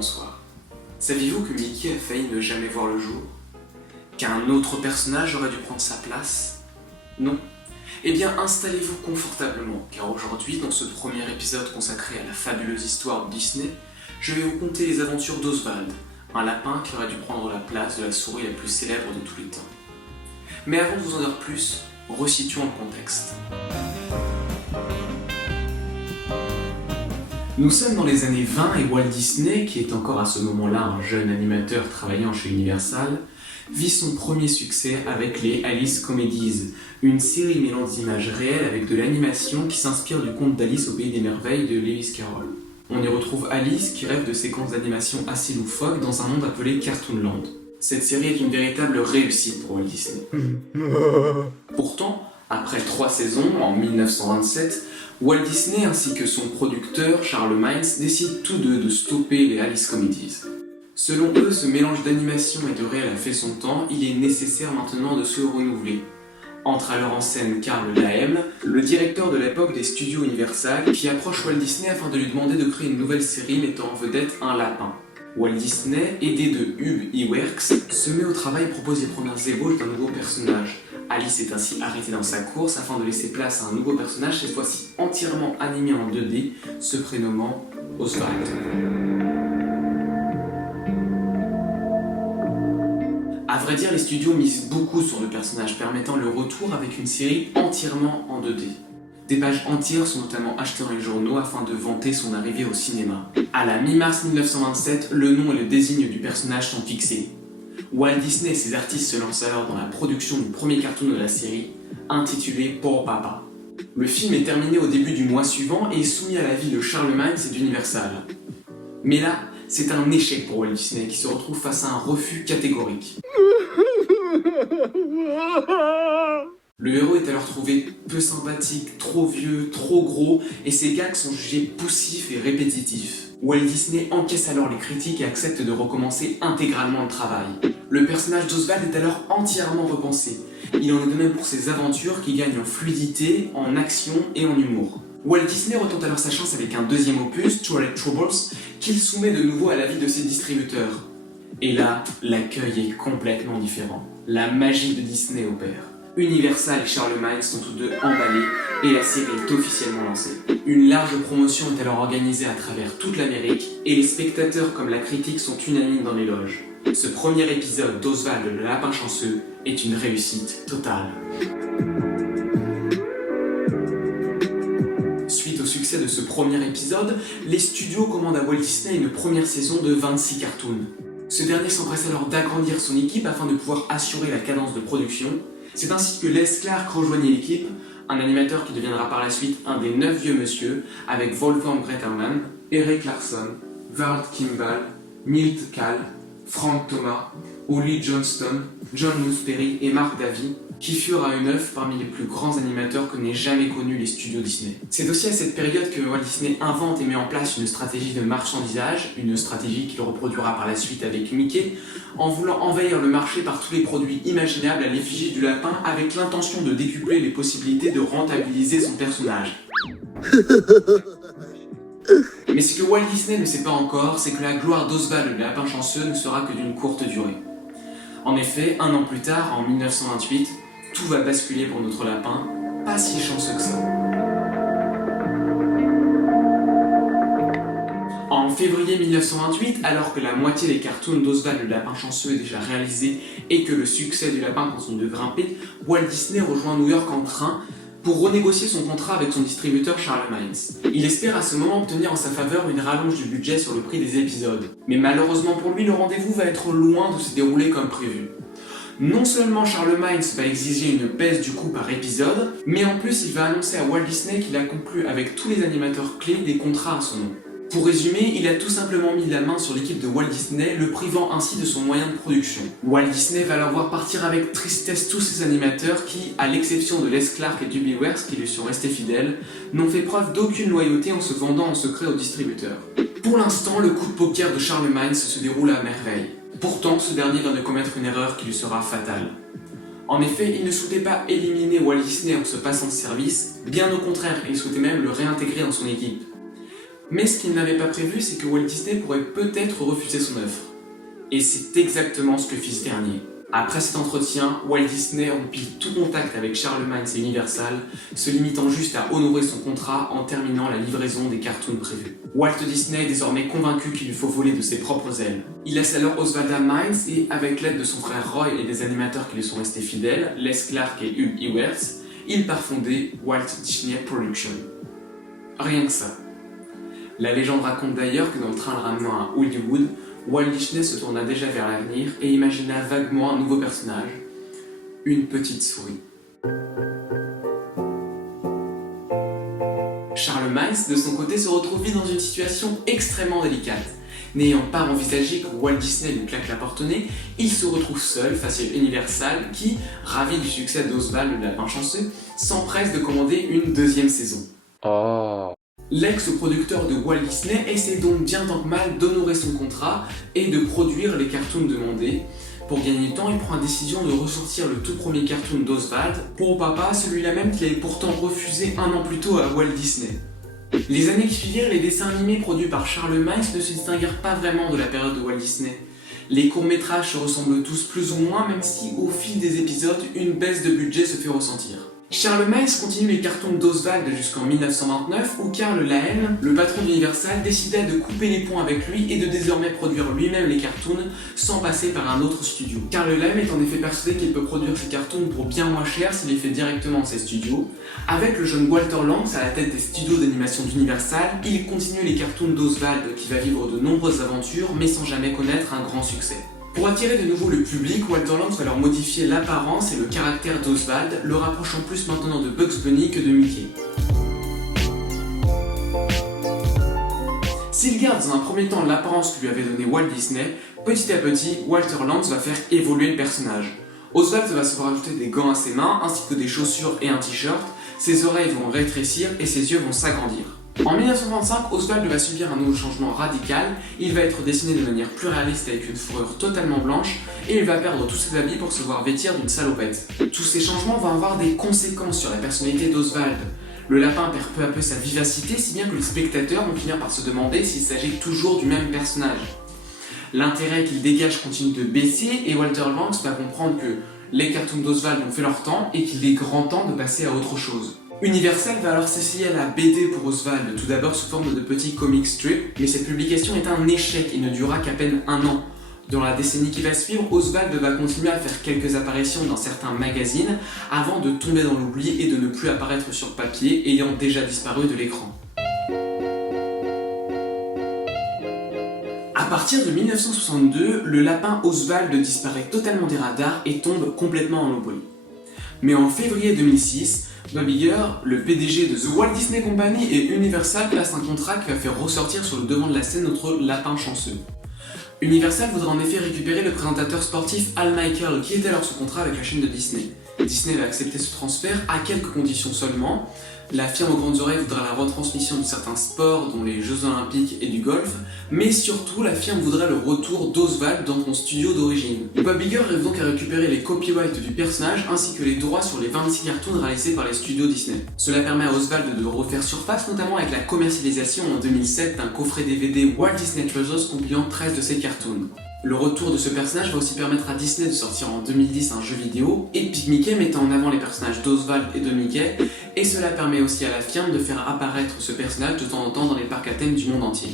bonsoir. Saviez-vous que Mickey a failli ne jamais voir le jour? Qu'un autre personnage aurait dû prendre sa place? Non. Eh bien, installez-vous confortablement, car aujourd'hui, dans ce premier épisode consacré à la fabuleuse histoire de Disney, je vais vous conter les aventures d'Oswald, un lapin qui aurait dû prendre la place de la souris la plus célèbre de tous les temps. Mais avant de vous en dire plus, resituons le contexte. Nous sommes dans les années 20 et Walt Disney, qui est encore à ce moment-là un jeune animateur travaillant chez Universal, vit son premier succès avec les Alice Comedies, une série mêlant des images réelles avec de l'animation qui s'inspire du conte d'Alice au Pays des Merveilles de Lewis Carroll. On y retrouve Alice qui rêve de séquences d'animation assez loufoques dans un monde appelé Cartoonland. Cette série est une véritable réussite pour Walt Disney. Pourtant, après 3 saisons, en 1927, Walt Disney ainsi que son producteur Charles Mines décident tous deux de stopper les Alice Comedies. Selon eux, ce mélange d'animation et de réel a fait son temps, il est nécessaire maintenant de se renouveler. Entre alors en scène Carl Laem, le directeur de l'époque des studios Universal, qui approche Walt Disney afin de lui demander de créer une nouvelle série mettant en vedette un lapin. Walt Disney, aidé de Hugh Iwerks, se met au travail et propose les premières ébauches d'un nouveau personnage. Alice est ainsi arrêtée dans sa course afin de laisser place à un nouveau personnage, cette fois-ci entièrement animé en 2D, se prénommant Oswald. A vrai dire, les studios misent beaucoup sur le personnage, permettant le retour avec une série entièrement en 2D. Des pages entières sont notamment achetées dans les journaux afin de vanter son arrivée au cinéma. À la mi-mars 1927, le nom et le désigne du personnage sont fixés. Walt Disney et ses artistes se lancent alors dans la production du premier cartoon de la série, intitulé Poor Papa. Le film est terminé au début du mois suivant et est soumis à l'avis de Charles Mines et d'Universal. Mais là, c'est un échec pour Walt Disney qui se retrouve face à un refus catégorique. Le héros est alors trouvé peu sympathique, trop vieux, trop gros, et ses gags sont jugés poussifs et répétitifs. Walt Disney encaisse alors les critiques et accepte de recommencer intégralement le travail. Le personnage d'Oswald est alors entièrement repensé. Il en est de même pour ses aventures qui gagnent en fluidité, en action et en humour. Walt Disney retente alors sa chance avec un deuxième opus, Toilet Troubles, qu'il soumet de nouveau à l'avis de ses distributeurs. Et là, l'accueil est complètement différent. La magie de Disney opère. Universal et Charles Mines sont tous deux emballés et la série est officiellement lancée. Une large promotion est alors organisée à travers toute l'Amérique et les spectateurs comme la critique sont unanimes dans l'éloge. Ce premier épisode d'Oswald le lapin chanceux est une réussite totale. Suite au succès de ce premier épisode, les studios commandent à Walt Disney une première saison de 26 cartoons. Ce dernier s'empresse alors d'agrandir son équipe afin de pouvoir assurer la cadence de production. C'est ainsi que Les Clark rejoignit l'équipe, un animateur qui deviendra par la suite un des 9 vieux monsieur, avec Wolfgang Retterman, Eric Larson, Walt Kimball, Milt Kahl, Frank Thomas, Ollie Johnston, John Lewis Perry et Mark Davy, qui furent à une œuvre parmi les plus grands animateurs que n'aient jamais connus les studios Disney. C'est aussi à cette période que Walt Disney invente et met en place une stratégie de marchandisage, une stratégie qu'il reproduira par la suite avec Mickey, en voulant envahir le marché par tous les produits imaginables à l'effigie du lapin avec l'intention de décupler les possibilités de rentabiliser son personnage. Mais ce que Walt Disney ne sait pas encore, c'est que la gloire d'Oswald le lapin chanceux ne sera que d'une courte durée. En effet, 1 an plus tard, en 1928, tout va basculer pour notre lapin, pas si chanceux que ça. En février 1928, alors que la moitié des cartoons d'Oswald le lapin chanceux est déjà réalisée et que le succès du lapin continue de grimper, Walt Disney rejoint New York en train pour renégocier son contrat avec son distributeur Charles Mines. Il espère à ce moment obtenir en sa faveur une rallonge du budget sur le prix des épisodes. Mais malheureusement pour lui, le rendez-vous va être loin de se dérouler comme prévu. Non seulement Charles Mines va exiger une baisse du coût par épisode, mais en plus il va annoncer à Walt Disney qu'il a conclu avec tous les animateurs clés des contrats à son nom. Pour résumer, il a tout simplement mis la main sur l'équipe de Walt Disney, le privant ainsi de son moyen de production. Walt Disney va alors voir partir avec tristesse tous ses animateurs qui, à l'exception de Les Clark et d'Hubie Wers qui lui sont restés fidèles, n'ont fait preuve d'aucune loyauté en se vendant en secret aux distributeurs. Pour l'instant, le coup de poker de Charles Mines se déroule à merveille. Pourtant, ce dernier vient de commettre une erreur qui lui sera fatale. En effet, il ne souhaitait pas éliminer Walt Disney en se passant de service, bien au contraire, il souhaitait même le réintégrer dans son équipe. Mais ce qu'il n'avait pas prévu, c'est que Walt Disney pourrait peut-être refuser son offre. Et c'est exactement ce que fit ce dernier. Après cet entretien, Walt Disney rompit tout contact avec Charlemagne et Universal, se limitant juste à honorer son contrat en terminant la livraison des cartoons prévus. Walt Disney est désormais convaincu qu'il lui faut voler de ses propres ailes. Il laisse alors Oswald à Mines et, avec l'aide de son frère Roy et des animateurs qui lui sont restés fidèles, Les Clark et Hugh Ewers, il part fonder Walt Disney Productions. Rien que ça. La légende raconte d'ailleurs que dans le train le ramenant à Hollywood, Walt Disney se tourna déjà vers l'avenir et imagina vaguement un nouveau personnage, une petite souris. Charles Mines, de son côté, se retrouve vite dans une situation extrêmement délicate. N'ayant pas envisagé que Walt Disney lui claque la porte au nez, il se retrouve seul face à Universal qui, ravi du succès d'Oswald le lapin chanceux, s'empresse de commander une deuxième saison. L'ex-producteur de Walt Disney essaie donc bien tant que mal d'honorer son contrat et de produire les cartoons demandés. Pour gagner du temps, il prend la décision de ressortir le tout premier cartoon d'Oswald, pour papa, celui-là même qu'il avait pourtant refusé un an plus tôt à Walt Disney. Les années qui suivirent, les dessins animés produits par Charles Mines ne se distinguèrent pas vraiment de la période de Walt Disney. Les courts-métrages se ressemblent tous plus ou moins, même si au fil des épisodes, une baisse de budget se fait ressentir. Charles Mines continue les cartoons d'Oswald jusqu'en 1929 où Karl Laen, le patron d'Universal, décida de couper les ponts avec lui et de désormais produire lui-même les cartoons sans passer par un autre studio. Karl Laen est en effet persuadé qu'il peut produire ses cartoons pour bien moins cher s'il les fait directement dans ses studios. Avec le jeune Walter Lantz à la tête des studios d'animation d'Universal, il continue les cartoons d'Oswald qui va vivre de nombreuses aventures mais sans jamais connaître un grand succès. Pour attirer de nouveau le public, Walter Lantz va leur modifier l'apparence et le caractère d'Oswald, le rapprochant plus maintenant de Bugs Bunny que de Mickey. S'il garde dans un premier temps l'apparence que lui avait donnée Walt Disney, petit à petit, Walter Lantz va faire évoluer le personnage. Oswald va se voir ajouter des gants à ses mains, ainsi que des chaussures et un t-shirt, ses oreilles vont rétrécir et ses yeux vont s'agrandir. En 1925, Oswald va subir un nouveau changement radical, il va être dessiné de manière plus réaliste avec une fourrure totalement blanche et il va perdre tous ses habits pour se voir vêtir d'une salopette. Tous ces changements vont avoir des conséquences sur la personnalité d'Oswald. Le lapin perd peu à peu sa vivacité, si bien que les spectateurs vont finir par se demander s'il s'agit toujours du même personnage. L'intérêt qu'il dégage continue de baisser et Walter Lantz va comprendre que les cartoons d'Oswald ont fait leur temps et qu'il est grand temps de passer à autre chose. Universal va alors s'essayer à la BD pour Oswald, tout d'abord sous forme de petits comic strips, mais cette publication est un échec et ne durera qu'à peine un an. Dans la décennie qui va suivre, Oswald va continuer à faire quelques apparitions dans certains magazines avant de tomber dans l'oubli et de ne plus apparaître sur papier, ayant déjà disparu de l'écran. À partir de 1962, le lapin Oswald disparaît totalement des radars et tombe complètement en oubli. Mais en février 2006, Bob Iger, le PDG de The Walt Disney Company et Universal passent un contrat qui va faire ressortir sur le devant de la scène notre lapin chanceux. Universal voudra en effet récupérer le présentateur sportif Al Michael qui était alors sous contrat avec la chaîne de Disney. Disney va accepter ce transfert à quelques conditions seulement. La firme aux grandes oreilles voudra la retransmission de certains sports dont les Jeux Olympiques et du golf, mais surtout la firme voudra le retour d'Oswald dans son studio d'origine. Bob Iger rêve donc à récupérer les copyrights du personnage ainsi que les droits sur les 26 cartoons réalisés par les studios Disney. Cela permet à Oswald de refaire surface, notamment avec la commercialisation en 2007 d'un coffret DVD Walt Disney Treasures compilant 13 de ses cartoons. Le retour de ce personnage va aussi permettre à Disney de sortir en 2010 un jeu vidéo, Epic Mickey mettant en avant les personnages d'Oswald et de Mickey, et cela permet aussi à la firme de faire apparaître ce personnage de temps en temps dans les parcs à thème du monde entier.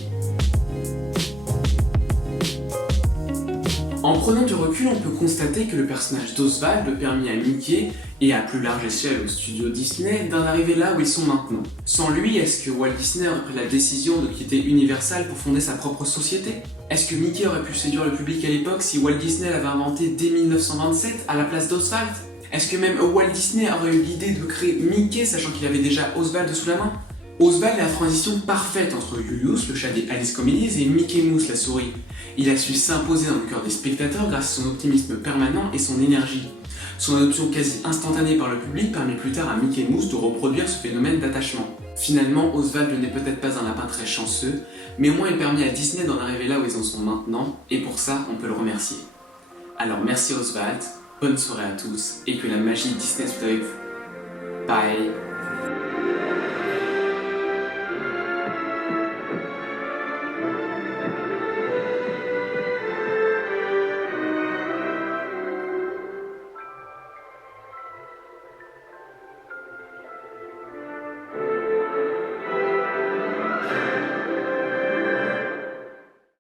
En prenant du recul, on peut constater que le personnage d'Oswald permit à Mickey, et à plus large échelle au studio Disney, d'en arriver là où ils sont maintenant. Sans lui, est-ce que Walt Disney aurait pris la décision de quitter Universal pour fonder sa propre société? Est-ce que Mickey aurait pu séduire le public à l'époque si Walt Disney l'avait inventé dès 1927 à la place d'Oswald? Est-ce que même Walt Disney aurait eu l'idée de créer Mickey sachant qu'il avait déjà Oswald sous la main? Oswald est la transition parfaite entre Julius, le chat des Alice Comedies, et Mickey Mouse, la souris. Il a su s'imposer dans le cœur des spectateurs grâce à son optimisme permanent et son énergie. Son adoption quasi instantanée par le public permet plus tard à Mickey Mouse de reproduire ce phénomène d'attachement. Finalement, Oswald n'est peut-être pas un lapin très chanceux, mais au moins il permet à Disney d'en arriver là où ils en sont maintenant, et pour ça, on peut le remercier. Alors merci Oswald, bonne soirée à tous, et que la magie de Disney soit avec vous. Bye.